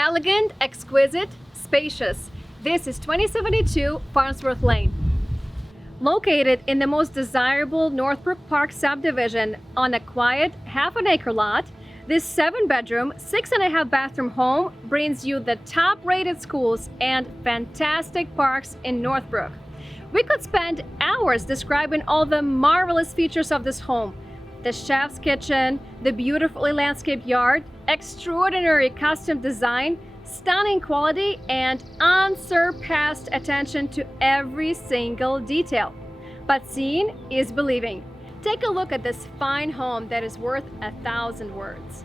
Elegant, exquisite, spacious. This is 2072 Farnsworth Lane. Located in the most desirable Northbrook Park subdivision on a quiet half-acre lot, this 7-bedroom, 6.5-bathroom home brings you the top-rated schools and fantastic parks in Northbrook. We could spend hours describing all the marvelous features of this home. The chef's kitchen, the beautifully landscaped yard, extraordinary custom design, stunning quality, and unsurpassed attention to every single detail. But seeing is believing. Take a look at this fine home that is worth 1,000 words.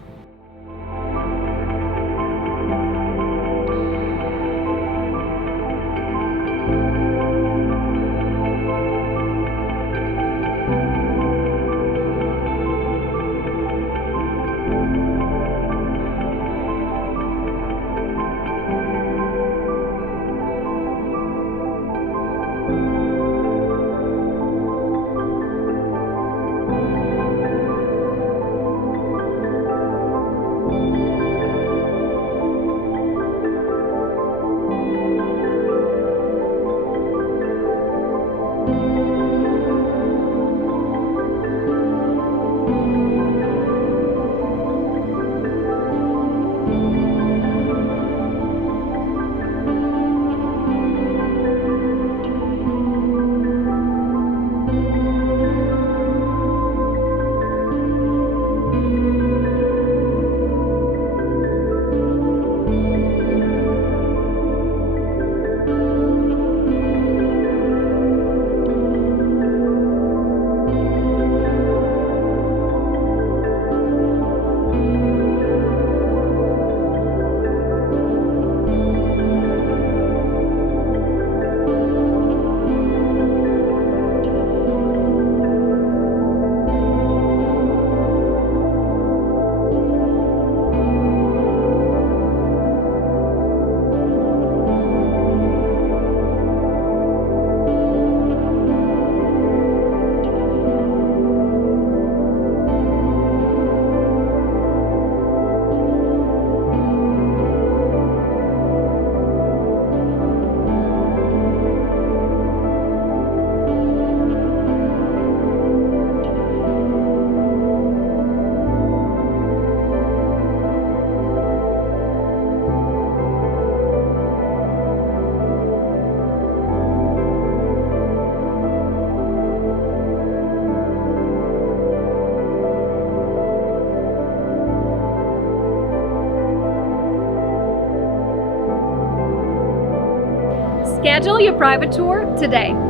Schedule your private tour today.